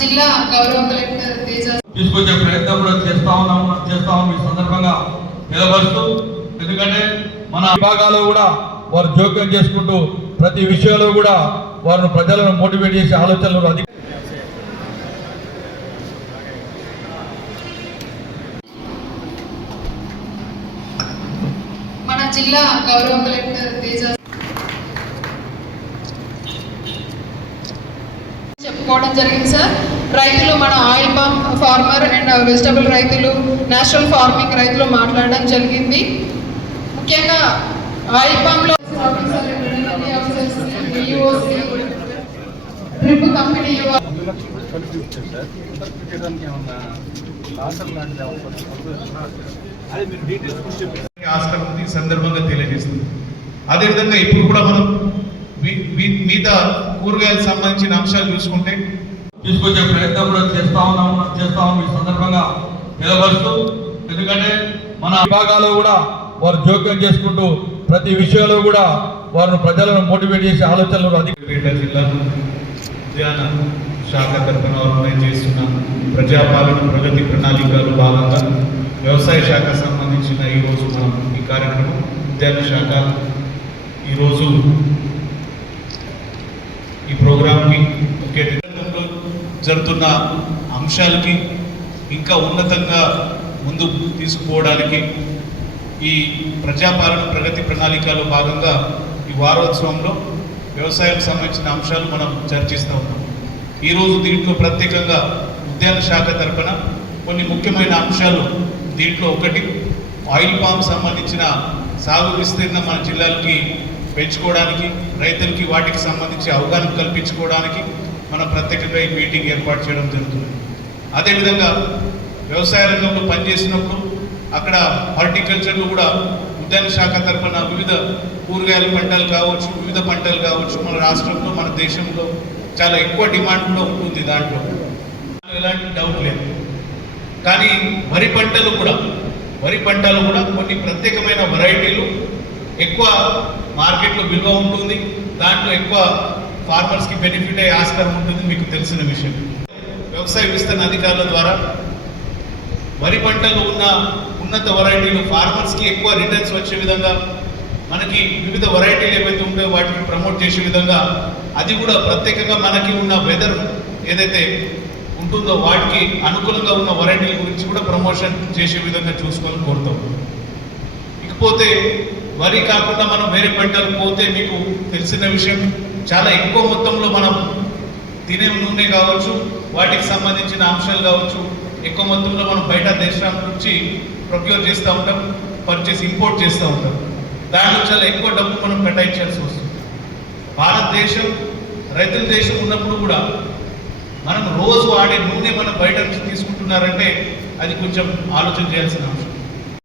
జిల్లా గౌరవ కలెక్టర్ తేజ తీసుకొచ్చే ప్రయత్నం కూడా చేస్తాము ఈ సందర్భంగా నిలబడుతూ, ఎందుకంటే మన విభాగాల్లో కూడా వారు జోక్యం చేసుకుంటూ ప్రతి విషయంలో కూడా వారిని ప్రజలను మోటివేట్ చేసే ఆలోచనలు మన జిల్లా గౌరవ కలెక్టర్ తేజ చెప్పుకోవడం జరిగింది సార్. రైతులు మన oil palm farmer and vegetable రైతులు, నేచురల్ ఫార్మింగ్ రైతులు మాట్లాడడం జరిగింది. ముఖ్యంగా ఆయిల్ పామ్లో కంపెనీ ఆస్కారం ఉంది సందర్భంగా తెలియజేస్తుంది. అదేవిధంగా ఇప్పుడు కూడా మనం మిగతా కూరగాయలకు సంబంధించిన అంశాలు చూసుకుంటే తీసుకొచ్చే ప్రయత్నం కూడా చేస్తాము ఈ సందర్భంగా నిలబడుతూ, ఎందుకంటే మన విభాగాల్లో కూడా వారు జోక్యం చేసుకుంటూ ప్రతి విషయంలో కూడా వారిని ప్రజలను మోటివేట్ చేసే ఆలోచనలు జిల్లా ఉద్యాన శాఖ తరఫున ఆర్గనైజ్ చేస్తున్న ప్రజాపాలన ప్రగతి ప్రణాళికలో భాగంగా వ్యవసాయ శాఖ సంబంధించిన ఈరోజు మనం ఈ కార్యక్రమం ఉద్యాన శాఖ ఈరోజు ఈ ప్రోగ్రాంకి కేంద్రంలో జరుగుతున్న అంశాలకి ఇంకా ఉన్నతంగా ముందు తీసుకుపోవడానికి ఈ ప్రజాపాలన ప్రగతి ప్రణాళికలో భాగంగా ఈ వారోత్సవంలో వ్యవసాయం సంబంధించిన అంశాలు మనం చర్చిస్తూ ఉన్నాం. ఈరోజు దీంట్లో ప్రత్యేకంగా ఉద్యాన శాఖ తరఫున కొన్ని ముఖ్యమైన అంశాలు, దీంట్లో ఒకటి ఆయిల్ పామ్ సంబంధించిన సాగు విస్తీర్ణం మన జిల్లాలకి పెంచుకోవడానికి, రైతులకి వాటికి సంబంధించి అవగాహన కల్పించుకోవడానికి మనం ప్రత్యేకంగా ఈ మీటింగ్ ఏర్పాటు చేయడం జరుగుతుంది. అదేవిధంగా వ్యవసాయ రంగంలో పనిచేసినప్పుడు అక్కడ హార్టికల్చర్లో కూడా ఉద్యాన శాఖ తరఫున వివిధ కూరగాయల పంటలు కావచ్చు, వివిధ పంటలు కావచ్చు, మన రాష్ట్రంలో మన దేశంలో చాలా ఎక్కువ డిమాండ్ కూడా ఉంటుంది. దాంట్లో ఎలాంటి డౌట్ లేదు. కానీ వరి పంటలు కూడా కొన్ని ప్రత్యేకమైన వెరైటీలు ఎక్కువ మార్కెట్లో విలువ ఉంటుంది, దాంట్లో ఎక్కువ ఫార్మర్స్కి బెనిఫిట్ అయ్యే ఆస్కారం ఉంటుంది. మీకు తెలిసిన విషయం. వ్యవసాయ విస్తరణ అధికారుల ద్వారా వరి పంటలు ఉన్న ఉన్నత వెరైటీలు ఫార్మర్స్కి ఎక్కువ రిటర్న్స్ వచ్చే విధంగా, మనకి వివిధ వెరైటీలు ఏవైతే ఉంటాయో వాటిని ప్రమోట్ చేసే విధంగా, అది కూడా ప్రత్యేకంగా మనకి ఉన్న వెదర్ ఏదైతే ఉంటుందో వాటికి అనుకూలంగా ఉన్న వెరైటీల గురించి కూడా ప్రమోషన్ చేసే విధంగా చూసుకోవాలని కోరుతాం. ఇకపోతే వరి కాకుండా మనం వేరే పంటలు పోతే మీకు తెలిసిన విషయం, చాలా ఎక్కువ మొత్తంలో మనం తినే నూనె కావచ్చు, వాటికి సంబంధించిన అంశాలు కావచ్చు, ఎక్కువ మొత్తంలో మనం బయట దేశాల నుంచి ప్రొక్యూర్ చేస్తూ ఉంటాం, ఇంపోర్ట్ చేస్తూ ఉంటాం. దాంట్లో చాలా ఎక్కువ డబ్బు మనం కేటాయించాల్సి వస్తుంది. భారతదేశం రైతుల దేశం ఉన్నప్పుడు కూడా మనం రోజు వాడే నూనె మనం బయట నుంచి తీసుకుంటున్నారంటే అది కొంచెం ఆలోచన చేయాల్సిన అంశం.